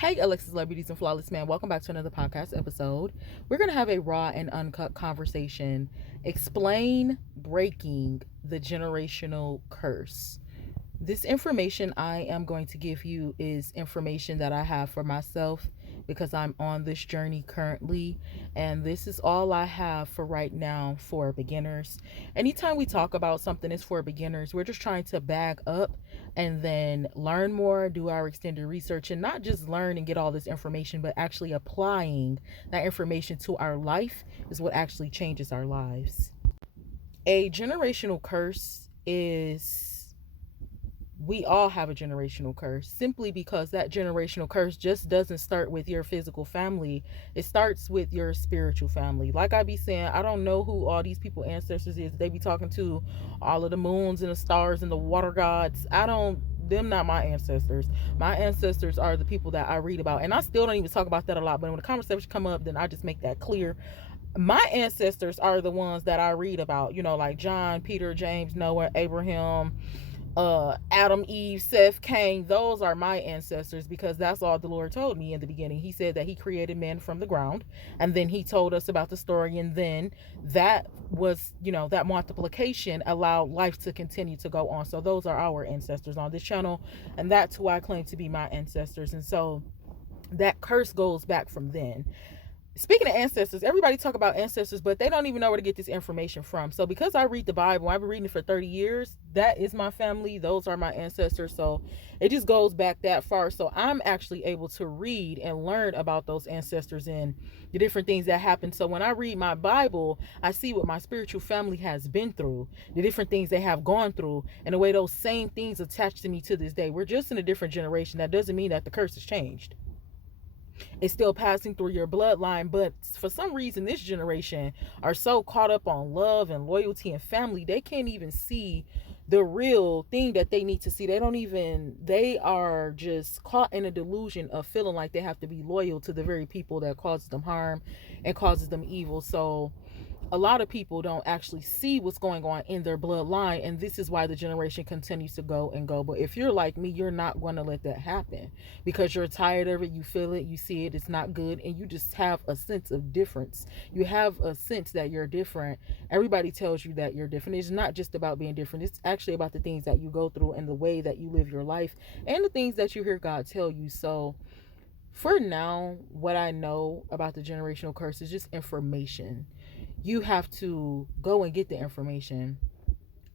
Hey, Alexus celebrities and flawless man. Welcome back to another podcast episode. We're going to have a raw and uncut conversation. Explain breaking the generational curse. This information I am going to give you is information that I have for myself because I'm on this journey currently, and this is all I have for right now for beginners. Anytime we talk about something is for beginners, we're just trying to bag up and then learn more, do our extended research, and not just learn and get all this information, but actually applying that information to our life is what actually changes our lives. A generational curse is, we all have a generational curse, simply because that generational curse just doesn't start with your physical family. It starts with your spiritual family. Like I be saying, I don't know who all these people ancestors is. They be talking to all of the moons and the stars and the water gods. Them not my ancestors. My ancestors are the people that I read about, and I still don't even talk about that a lot, but when the conversation come up, then I just make that clear. My ancestors are the ones that I read about, like John, Peter, James, Noah, Abraham, Adam, Eve, Seth, Cain. Those are my ancestors, because that's all the Lord told me in the beginning. He said that he created man from the ground, and then he told us about the story, and then that was, that multiplication allowed life to continue to go on. So those are our ancestors on this channel, and that's who I claim to be my ancestors. And so that curse goes back from then. Speaking of ancestors, everybody talk about ancestors, but they don't even know where to get this information from. So because I read the Bible, I've been reading it for 30 years. That is my family. Those are my ancestors. So it just goes back that far. So I'm actually able to read and learn about those ancestors and the different things that happen. So when I read my Bible, I see what my spiritual family has been through, the different things they have gone through, and the way those same things attach to me to this day. We're just in a different generation. That doesn't mean that the curse has changed. It's still passing through your bloodline, but for some reason this generation are so caught up on love and loyalty and family, they can't even see the real thing that they need to see. They are just caught in a delusion of feeling like they have to be loyal to the very people that causes them harm and causes them evil. So a lot of people don't actually see what's going on in their bloodline, and this is why the generation continues to go and go. But if you're like me, you're not going to let that happen, because you're tired of it. You feel it, you see it, it's not good, and you just have a sense of difference. You have a sense that you're different. Everybody tells you that you're different. It's not just about being different. It's actually about the things that you go through and the way that you live your life and the things that you hear God tell you. So for now, what I know about the generational curse is just information. You have to go and get the information.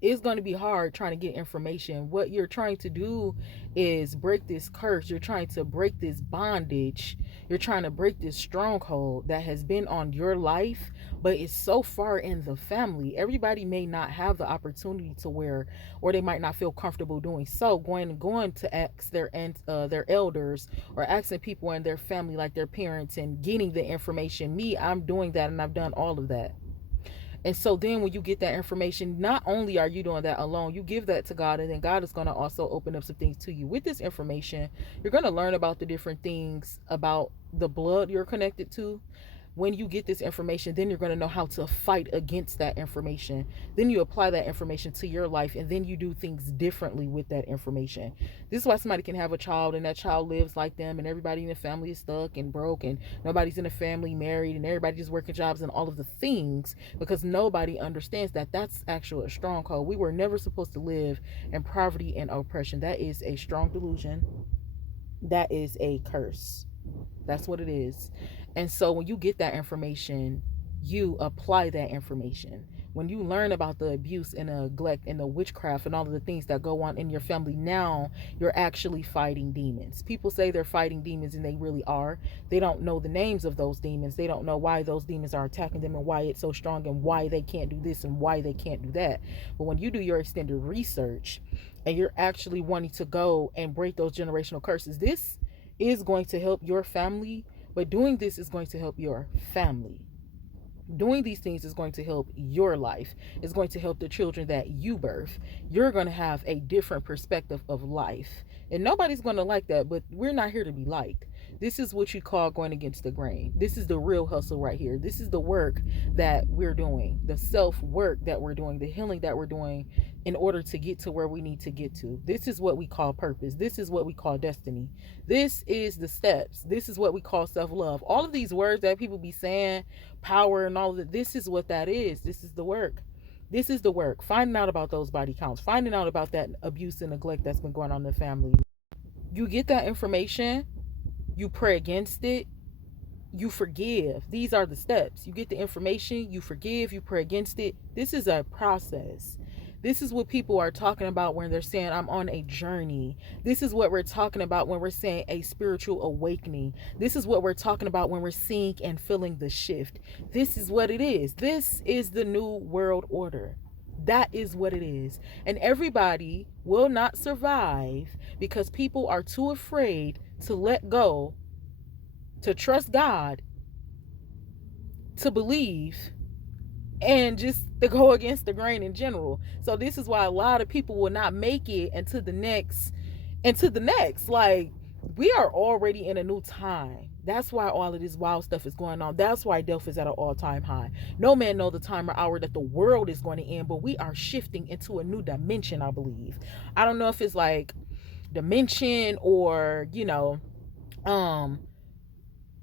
It's going to be hard trying to get information. What you're trying to do is break this curse. You're trying to break this bondage. You're trying to break this stronghold that has been on your life, but it's so far in the family. Everybody may not have the opportunity to wear, or they might not feel comfortable doing so, going to ask their elders, or asking people in their family, like their parents, and getting the information. I'm doing that, and I've done all of that. And so then when you get that information, not only are you doing that alone, you give that to God, and then God is going to also open up some things to you. With this information, you're going to learn about the different things about the blood you're connected to. When you get this information, then you're going to know how to fight against that information. Then you apply that information to your life, and then you do things differently with that information. This is why somebody can have a child, and that child lives like them, and everybody in the family is stuck and broke, and nobody's in the family married, and everybody just working jobs and all of the things, because nobody understands that that's actually a stronghold. We were never supposed to live in poverty and oppression. That is a strong delusion. That is a curse. That's what it is. And so when you get that information, you apply that information. When you learn about the abuse and the neglect and the witchcraft and all of the things that go on in your family, now you're actually fighting demons. People say they're fighting demons, and they really are. They don't know the names of those demons. They don't know why those demons are attacking them, and why it's so strong, and why they can't do this and why they can't do that. But when you do your extended research and you're actually wanting to go and break those generational curses, this is going to help your family. But doing this is going to help your family. Doing these things is going to help your life. It's going to help the children that you birth. You're going to have a different perspective of life. And nobody's going to like that, but we're not here to be liked. This is what you call going against the grain. This is the real hustle right here. This is the work that we're doing, the self work that we're doing, the healing that we're doing in order to get to where we need to get to. This is what we call purpose. This is what we call destiny. This is the steps. This is what we call self love. All of these words that people be saying, power and all of it, this is what that is. This is the work. This is the work. Finding out about those body counts, finding out about that abuse and neglect that's been going on in the family. You get that information, you pray against it, you forgive. These are the steps. You get the information, you forgive, you pray against it. This is a process. This is what people are talking about when they're saying, I'm on a journey. This is what we're talking about when we're saying a spiritual awakening. This is what we're talking about when we're seeing and feeling the shift. This is what it is. This is the new world order. That is what it is. And everybody will not survive because people are too afraid to let go, to trust God, to believe, and just to go against the grain in general. So this is why a lot of people will not make it into the next. Like, we are already in a new time. That's why all of this wild stuff is going on. That's why death is at an all-time high. No man know the time or hour that the world is going to end, but we are shifting into a new dimension, I believe. I don't know if it's like dimension or,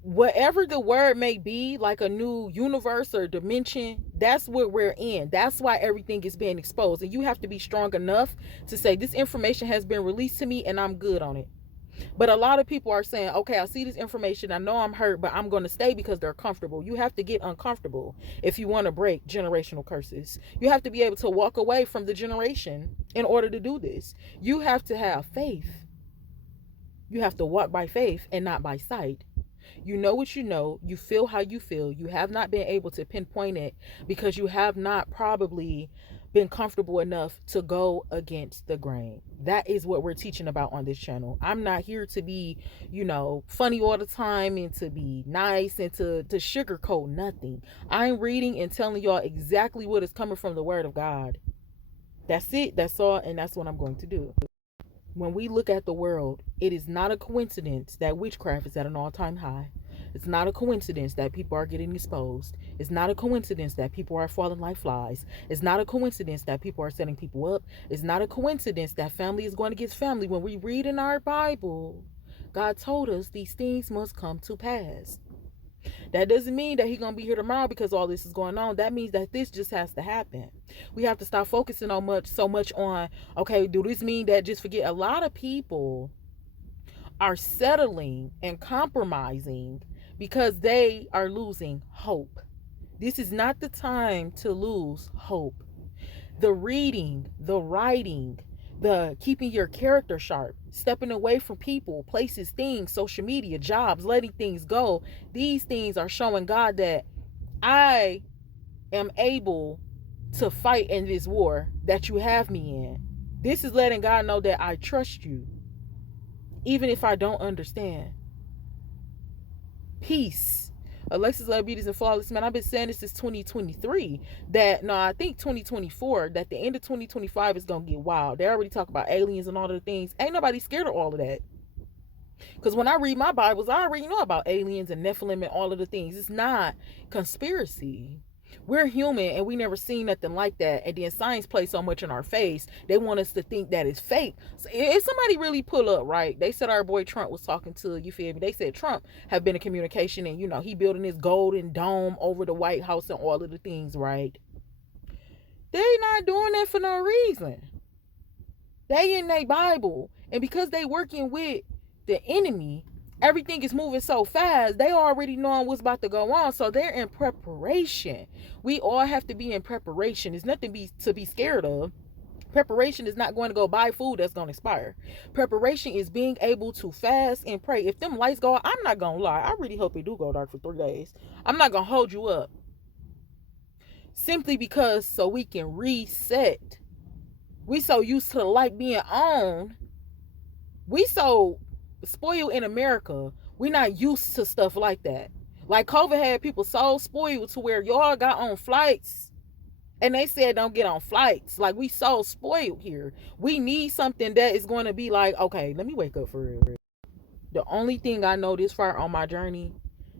whatever the word may be, like a new universe or dimension. That's what we're in. That's why everything is being exposed. And you have to be strong enough to say, this information has been released to me and I'm good on it. But a lot of people are saying, okay, I see this information, I know I'm hurt, but I'm going to stay because they're comfortable. You have to get uncomfortable if you want to break generational curses. You have to be able to walk away from the generation in order to do this. You have to have faith. You have to walk by faith and not by sight. You know what you know. You feel how you feel. You have not been able to pinpoint it because you have not probably been comfortable enough to go against the grain. That is what we're teaching about on this channel. I'm not here to be, funny all the time and to be nice and to sugarcoat nothing. I'm reading and telling y'all exactly what is coming from the word of God. That's it. That's all. And that's what I'm going to do. When we look at the world, it is not a coincidence that witchcraft is at an all-time high. It's not a coincidence that people are getting exposed. It's not a coincidence that people are falling like flies. It's not a coincidence that people are setting people up. It's not a coincidence that family is going against family. When we read in our Bible, God told us these things must come to pass. That doesn't mean that he's going to be here tomorrow because all this is going on. That means that this just has to happen. We have to stop focusing so much on, okay, do this mean that just forget? A lot of people are settling and compromising because they are losing hope. This is not the time to lose hope. The reading, the writing, the keeping your character sharp, stepping away from people, places, things, social media, jobs, letting things go. These things are showing God that I am able to fight in this war that you have me in. This is letting God know that I trust you, even if I don't understand. Peace. Alexus, Love, Beauties, and Flawless, man, I've been saying this since 2023. I think 2024, that the end of 2025 is going to get wild. They already talk about aliens and all of the things. Ain't nobody scared of all of that. Because when I read my Bibles, I already know about aliens and Nephilim and all of the things. It's not conspiracy. We're human and we never seen nothing like that. And then science plays so much in our face. They want us to think that it's fake. So if somebody really pull up, right? They said our boy Trump was talking to, you feel me? They said Trump have been in communication and, he building this golden dome over the White House and all of the things, right? They not doing that for no reason. They in their Bible. And because they working with the enemy, everything is moving so fast, they already knowing what's about to go on. So they're in preparation. We all have to be in preparation. There's nothing to be scared of. Preparation is not going to go buy food that's going to expire. Preparation is being able to fast and pray. If them lights go out, I'm not going to lie. I really hope it do go dark for 3 days. I'm not going to hold you up. Simply because so we can reset. We so used to the light being on. We so spoiled in America. We're not used to stuff like that. Like COVID had people so spoiled to where y'all got on flights and they said don't get on flights. Like, we so spoiled here. We need something that is going to be like, okay, let me wake up for real. The only thing I know this far on my journey,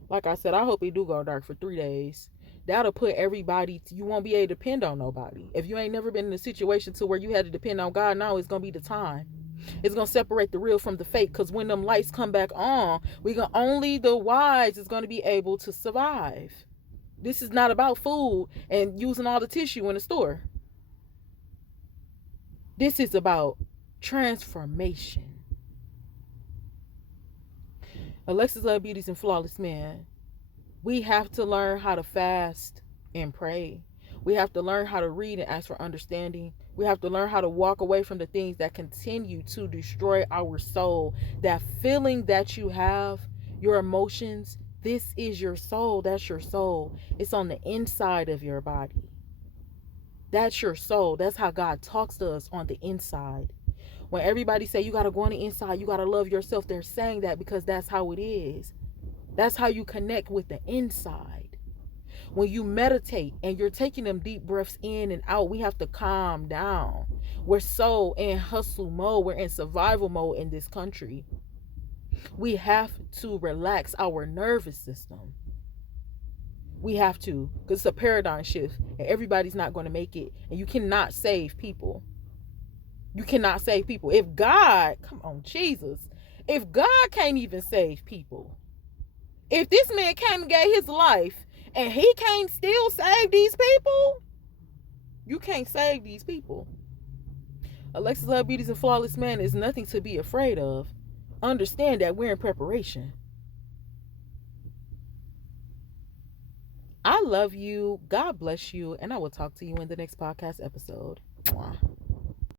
like I said, I hope it do go dark for 3 days. That'll put everybody, you won't be able to depend on nobody. If you ain't never been in a situation to where you had to depend on God, now it's going to be the time. It's going to separate the real from the fake, because when them lights come back on, only the wise is going to be able to survive. This is not about food and using all the tissue in the store. This is about transformation. Alexus Love Beauties and Flawless Man. We have to learn how to fast and pray. We have to learn how to read and ask for understanding. We have to learn how to walk away from the things that continue to destroy our soul. That feeling that you have, your emotions, this is your soul. That's your soul. It's on the inside of your body. That's your soul. That's how God talks to us, on the inside. When everybody say you got to go on the inside, you got to love yourself, they're saying that because that's how it is. That's how you connect with the inside. When you meditate and you're taking them deep breaths in and out, we have to calm down. We're so in hustle mode. We're in survival mode in this country. We have to relax our nervous system. We have to, because it's a paradigm shift and everybody's not going to make it. And you cannot save people. You cannot save people. If God, come on, Jesus, if God can't even save people, if this man came and gave his life and he can't still save these people, you can't save these people. Alexus Love Beauties and Flawless Man is nothing to be afraid of. Understand that we're in preparation. I love you. God bless you. And I will talk to you in the next podcast episode. Mwah.